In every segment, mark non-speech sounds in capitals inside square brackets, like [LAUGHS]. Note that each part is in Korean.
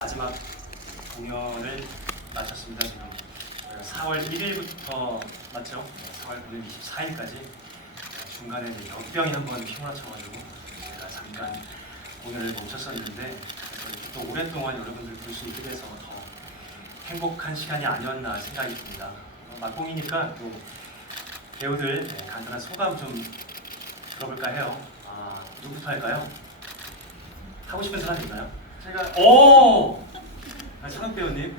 마지막 공연을 마쳤습니다. 지금 저희가 4월 1일부터 맞죠? 네, 4월 9일 24일까지 중간에 역병이 한번 휘몰아쳐가지고 제가 잠깐 공연을 멈췄었는데 또 오랫동안 여러분들 볼 수 있게 돼서 더 행복한 시간이 아니었나 생각이 듭니다. 어, 막공이니까 또 배우들 네, 간단한 소감 좀 들어볼까 해요. 아, 누구부터 할까요? 하고 싶은 사람 있나요? 제가 오! 아, 찬욱 배우님.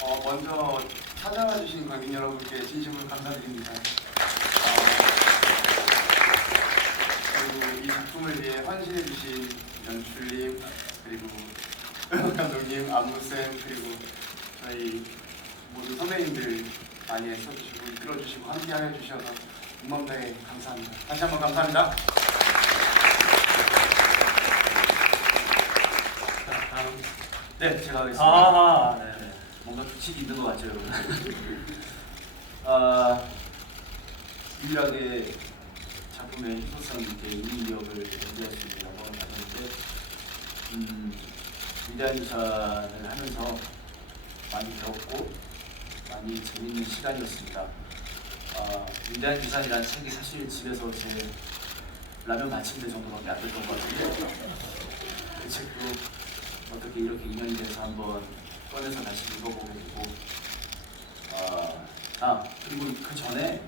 어, 먼저 찾아와 주신 관객 여러분께 진심으로 감사드립니다. 어, 그리고 이 작품을 위해 헌신해 주신 연출님 그리고 [LAUGHS] 감독님, 안무쌤 그리고 저희 모든 선배님들 많이 애써주시고 이끌어주시고 함께하여 주셔서 온맘다해 감사합니다. 다시 한번 감사합니다. 자, 다음. 네, 제가 하겠습니다. 아, 네, 네. 뭔가 규칙이 있는 것 같죠, 여러분? [LAUGHS] 아, 유일하게 작품의 희소성 있게 인민력을 연기할 수 있는 영광을 받았는데, 음, 위대한 유산을 하면서 많이 배웠고, 많이 재밌는 시간이었습니다. 아, 위대한 유산이라는 책이 사실 집에서 제 라면 받침대 정도밖에 안 됐던 것 같은데, 그 책도 어떻게 이렇게 인연이 돼서 한번 꺼내서 다시 읽어보게 되고 아, 아 그리고 그 전에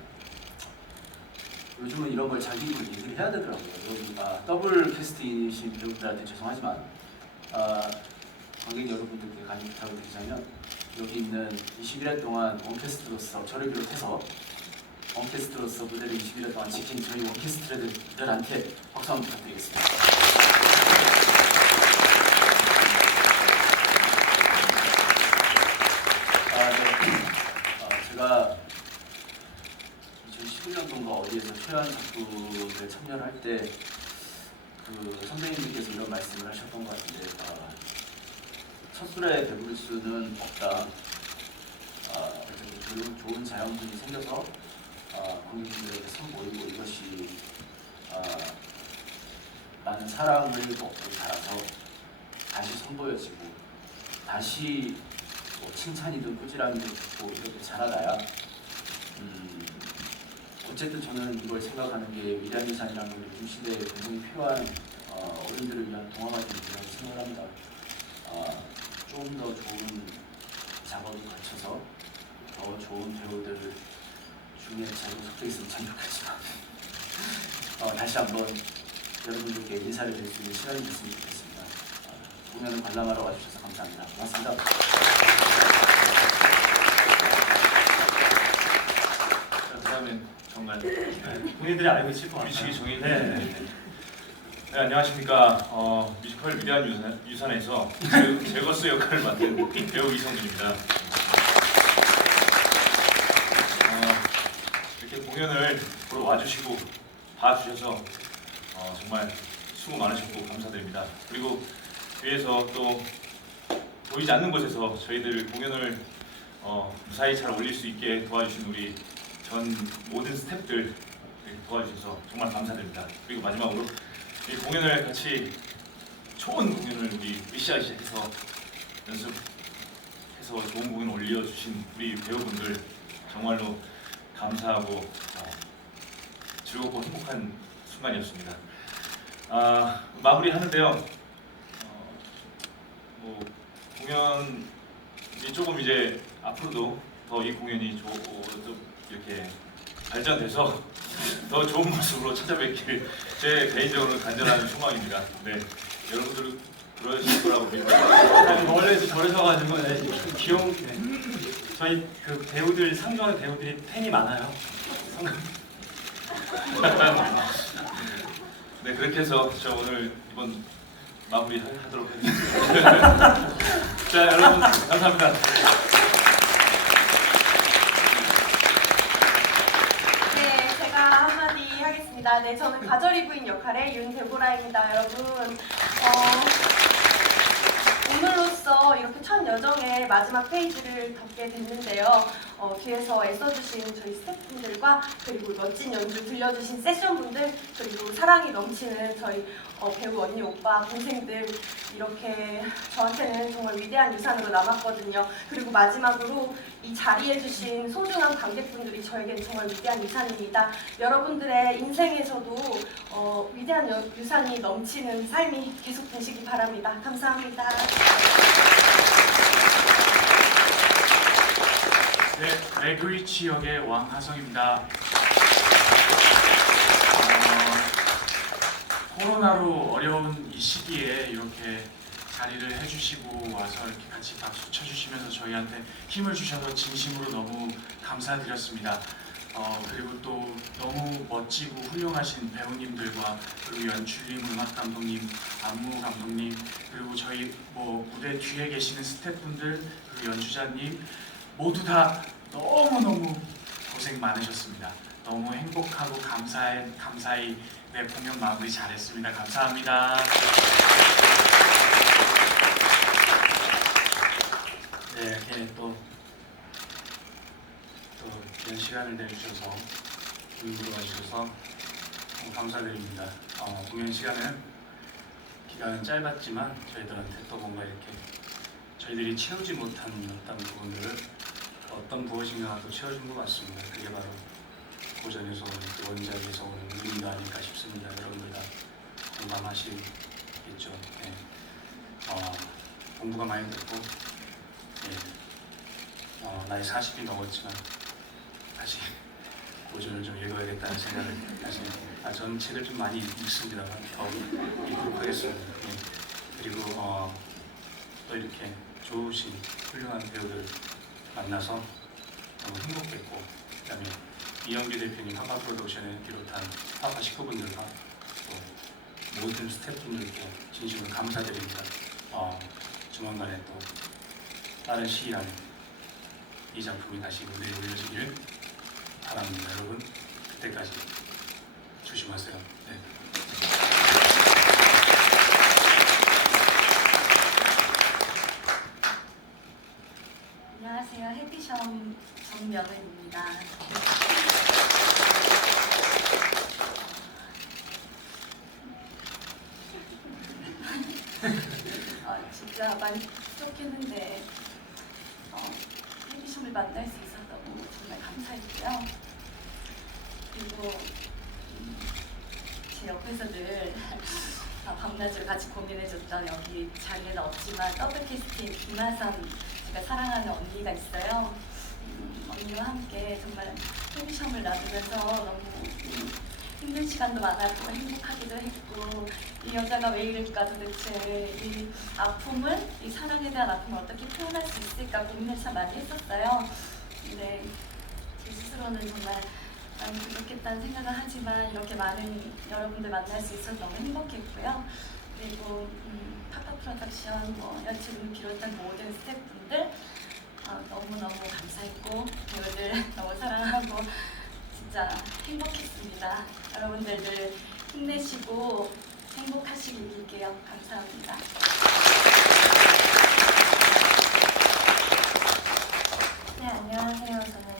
요즘은 이런 걸 자기 입으로 얘기를 해야 되더라고요 여기 아, 더블 캐스트이신 배우들한테 죄송하지만 아, 관객 여러분들께 간곡 부탁을 드리자면 여기 있는 21회 동안 원캐스트로서 저를 비롯해서 원캐스트로서 무대를 21회 동안 지킨 저희 원캐스트들한테 박수 한번 부탁드리겠습니다. 아, 네. 어, 제가 2011년도인가 어디에서 최연 작품에 참여를 할 때 그 선생님들께서 이런 말씀을 하셨던 것 같은데 아, 첫 술에 배부를 수는 없다. 아, 좋은, 좋은 자연분이 생겨서 아, 관객분들에게 선보이고 이것이 아, 많은 사랑을 먹고 자라서 다시 선보여지고 다시 뭐 칭찬이든 꾸지람이든 듣고 이렇게 자라나야 음, 어쨌든 저는 이걸 생각하는 게건 요즘 시대에 굉장히 필요한 어, 어른들을 위한 동화가 된다고 생각을 합니다. 어, 좀더 좋은 작업을 거쳐서 더 좋은 배우들 중에 제가 속해 있으면 참 좋겠지만 [LAUGHS] 어, 다시 한번 여러분들께 인사를 드릴 수 있는 시간이 됐으면 좋겠습니다. 어, 공연을 관람하러 와주셔서 감사합니다. 고맙습니다. 자, 그다음에 정말 네, 본인들이 알고 있을 것 같아요. 위치기 정해. 네. 네. 네, 안녕하십니까. 어, 뮤지컬 위대한 유산, 유산에서 제, 제거스 역할을 맡은 배우 이성준입니다. 어, 이렇게 공연을 보러 와주시고 봐주셔서 어, 정말 수고 많으셨고 감사드립니다. 그리고 위에서 또 보이지 않는 곳에서 저희들 공연을 어, 무사히 잘 올릴 수 있게 도와주신 우리 전 모든 스태프들 도와주셔서 정말 감사드립니다. 그리고 마지막으로 이 공연을 같이 좋은 공연을 우리 으쌰으쌰해서 연습해서 좋은 공연 올려주신 우리 배우분들 정말로 감사하고 어, 즐겁고 행복한 순간이었습니다. 아, 마무리 하는데요. 어, 뭐 공연이 조금 이제 앞으로도 더 이 공연이 조, 좀 이렇게 발전돼서 [LAUGHS] 더 좋은 모습으로 찾아뵙길 제 개인적으로 간절한 소망입니다. 네, 여러분들 그러실 거라고 믿습니다. 네, 좀 귀여운 네. 저희 그 배우들 상주하는 배우들이 팬이 많아요. [LAUGHS] 네, 그렇게 해서 저 오늘 이번 마무리 하- 하도록 하겠습니다. [LAUGHS] 자, 여러분 감사합니다. 네, 제가 한마디 하겠습니다. 네, 저는 가절이 부인 역할의 윤대보라입니다, 여러분. 어, 오늘로써 이렇게 첫 여정의 마지막 페이지를 덮게 됐는데요. 어, 뒤에서 애써주신 저희 스태프분들과 그리고 멋진 연주 들려주신 세션분들 그리고 사랑이 넘치는 저희 어, 배우 언니, 오빠, 동생들 이렇게 저한테는 정말 위대한 유산으로 남았거든요. 그리고 마지막으로 이 자리에 주신 소중한 관객분들이 저에겐 정말 위대한 유산입니다. 여러분들의 인생에서도 어, 위대한 여- 유산이 넘치는 삶이 계속 되시기 바랍니다. 감사합니다. 네, 레그리치 역의 왕하성입니다. 어, 코로나로 어려운 이 시기에 이렇게 자리를 해주시고 와서 이렇게 같이 박수 쳐주시면서 저희한테 힘을 주셔서 진심으로 너무 감사드렸습니다. 어, 그리고 또 너무 멋지고 훌륭하신 배우님들과 그리고 연출님, 음악 감독님, 안무 감독님 그리고 저희 뭐 무대 뒤에 계시는 스태프분들 그리고 연주자님 모두 다 너무너무 고생 많으셨습니다. 너무 행복하고 감사해, 감사히 네, 공연 마무리 잘했습니다. 감사합니다. 네, 이렇게 또, 또 이런 시간을 내주셔서 와주셔서 너무 감사드립니다. 어, 공연 시간은 기간은 짧았지만 저희들한테 또 뭔가 이렇게 저희들이 채우지 못한 어떤 부분들을 어떤 무엇인가가 또 채워준 것 같습니다. 그게 바로 고전에서 오는 그 원작에서 오는 의미가 아닐까 싶습니다. 여러분들 다 공감하시겠죠. 네. 어, 공부가 많이 됐고 예. 어, 나이 40이 넘었지만 다시 고전을 좀 읽어야겠다는 생각을 다시 아, 저는 책을 좀 많이 읽습니다만 더 읽도록 하겠습니다. 예. 그리고 어, 또 이렇게 좋으신 훌륭한 배우들 만나서 너무 행복했고 그다음에 이영규 대표님 하바 프로덕션을 비롯한 하바 식구분들과 또 모든 스태프분들께 진심으로 감사드립니다. 어, 조만간에 또 빠른 시일 안에 이 작품이 다시 무대에 올려지길 바랍니다. 여러분 그때까지 조심하세요. 네. 안녕하세요. 해피숍 정명은입니다. 어, 진짜 많이 부족했는데 어, 해피숍을 만날 수 있어서 너무 정말 감사했고요. 그리고 음, 제 옆에서 늘 아, 밤낮으로 같이 고민해줬던 여기 자리에는 없지만 더블 캐스팅 김하선 제가 사랑하는 언니가 있어요. 음, 언니와 함께 정말 홈샵을 나누면서 너무 음, 힘든 시간도 많았고 행복하기도 했고 이 여자가 왜 이럴까 도대체 이 아픔을 이 사랑에 대한 아픔을 어떻게 표현할 수 있을까 고민을 참 많이 했었어요. 근데 제 스스로는 정말 많이 부족했다는 생각을 하지만 이렇게 많은 여러분들 만날 수 있어서 너무 행복했고요. 그리고 음, 파파 프로덕션 뭐 연출을 비롯한 모든 스태프분들 아, 너무너무 감사했고 배우들 너무 사랑하고 진짜 행복했습니다. 여러분들 늘 힘내시고 행복하시길 빌게요. 감사합니다. 네, 안녕하세요. 저는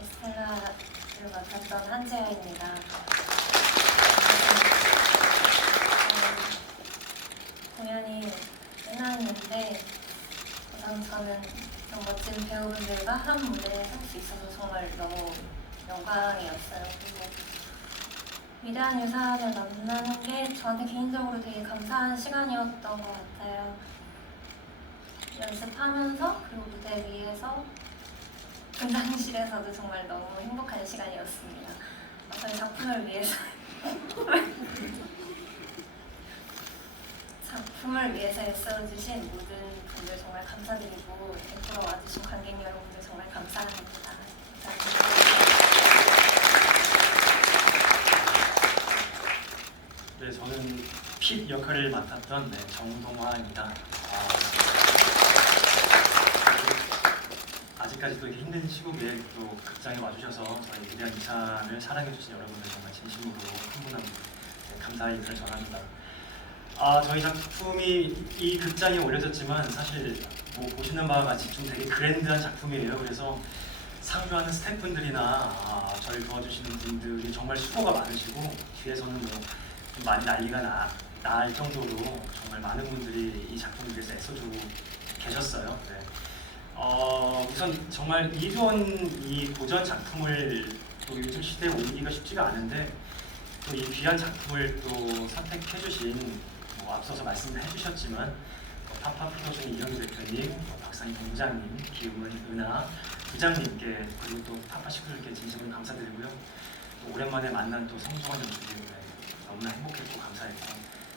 에스텔라를 맡았던 한재아입니다. 음, 공연이 끝났는데 우선 저는 이런 멋진 배우분들과 한 무대에 설 수 있어서 정말 너무 영광이었어요. 그리고 위대한 유산을 만나는 게 저한테 개인적으로 되게 감사한 시간이었던 것 같아요. 연습하면서 그리고 무대 위에서 분장실에서도 정말 너무 행복한 시간이었습니다. 어, 저희 작품을 위해서 [LAUGHS] 작품을 위해서 애써주신 모든 분들 정말 감사드리고 이렇게 와주신 관객 여러분 감사합니다. 감사합니다. 네, 저는 핏 역할을 맡았던 네, 정동화입니다. 아, 아직까지도 이렇게 힘든 시국에 또 극장에 와주셔서 저희 위대한 이산을 사랑해주신 여러분들 정말 진심으로 한 분 한 분 감사의 인사를 전합니다. 아 저희 작품이 이 극장에 올려졌지만 사실 뭐 보시는 바와 같이 좀 되게 그랜드한 작품이에요. 그래서 상주하는 스태프분들이나 아, 저희 도와주시는 분들이 정말 수고가 많으시고 뒤에서는 뭐 좀 많이 난리가 나, 날 정도로 정말 많은 분들이 이 작품을 위해서 애써주고 계셨어요. 네. 어, 우선 정말 이런 이 고전 작품을 또 요즘 시대에 옮기기가 쉽지가 않은데 또 이 귀한 작품을 또 선택해주신 뭐 앞서서 말씀을 해주셨지만 어, 파파 프로덕션 이영희 대표님, 어, 박상희 본부장님, 기음은 은하 부장님께 그리고 또 파파 식구들께 진심으로 감사드리고요. 또 오랜만에 만난 또 성종환 연출님 네, 너무나 행복했고 감사했고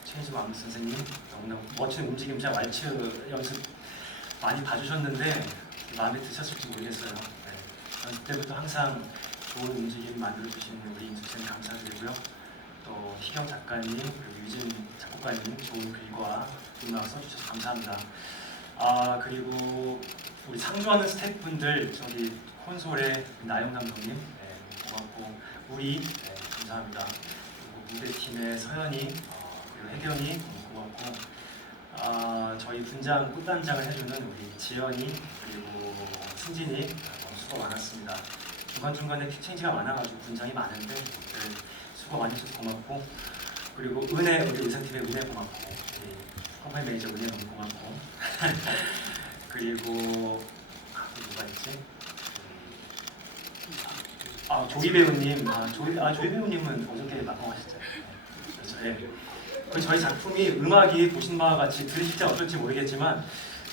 최인수 안무 선생님 너무나 멋진 움직임자 왈츠 연습 많이 봐주셨는데 마음에 드셨을지 모르겠어요. 네. 연습 때부터 항상 좋은 움직임 만들어 주시는 우리 임수쌤 감사드리고요. 또 희경 작가님 그리고 유진 작곡가님 좋은 글과 음악 써주셔서 감사합니다. 아 그리고 우리 상주하는 스태프분들 저기 콘솔의 나영 감독님 네, 고맙고 우리 네, 감사합니다. 그리고 무대팀의 서연이 어, 그리고 혜경이 고맙고 아 저희 분장 꽃단장을 해주는 우리 지연이 그리고 승진이 수고 많았습니다. 중간중간에 픽체인지가 많아가지고 분장이 많은데 네, 수고 많이 해주셔서 고맙고 그리고 은혜 우리 의상팀의 은혜 고맙고 우리 컴퍼니 매니저 은혜 너무 고맙고 [LAUGHS] 그리고 아, 또 누가 있지? 아 조이 배우님 아 조이 아 조이 배우님은 어저께 막방하셨죠? 그렇죠. 예. 그 저희 작품이 음악이 보신 바와 같이 들으실지 어떨지 모르겠지만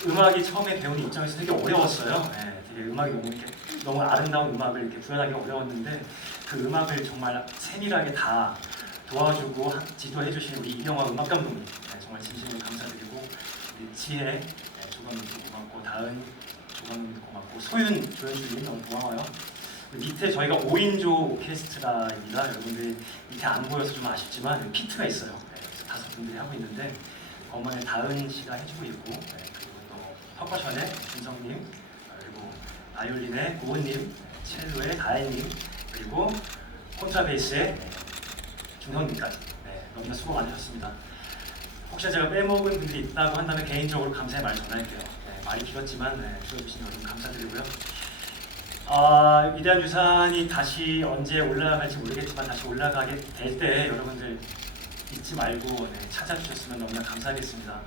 음악이 처음에 배우는 입장에서 되게 어려웠어요. 예, 되게 음악이 너무 이렇게 너무 아름다운 음악을 이렇게 구현하기 어려웠는데 그 음악을 정말 세밀하게 다 도와주고 하- 지도해 주신 우리 이영화 음악 감독님 예, 정말 진심으로 감사드리고 우리 지혜 예, 조감독도 고맙고 다은 조감독님도 고맙고 소윤 조연출님 너무 고마워요. 그 밑에 저희가 5인조 오케스트라입니다. 여러분들 밑에 안 보여서 좀 아쉽지만 피트가 있어요. 네, 다섯 분들이 하고 있는데 건반에 다은 씨가 해주고 있고 네, 퍼커션의 준성님 어, 그리고 바이올린의 고은님 첼로의 다혜님 그리고 콘트라베이스의 네, 김성님까지 네, 너무나 수고 많으셨습니다. 혹시 제가 빼먹은 분들이 있다고 한다면 개인적으로 감사의 말 전할게요. 네, 말이 길었지만 네, 들어주신 여러분 감사드리고요. 아, 위대한 유산이 다시 언제 올라갈지 모르겠지만 다시 올라가게 될 때 여러분들 잊지 말고 네, 찾아주셨으면 너무나 감사하겠습니다.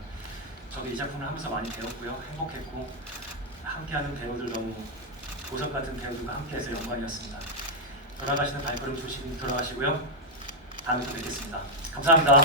저도 이 작품을 하면서 많이 배웠고요. 행복했고 함께하는 배우들 너무 보석 같은 배우들과 함께해서 영광이었습니다. 돌아가시는 발걸음 조심히 돌아가시고요. 다음에 또 뵙겠습니다. 감사합니다.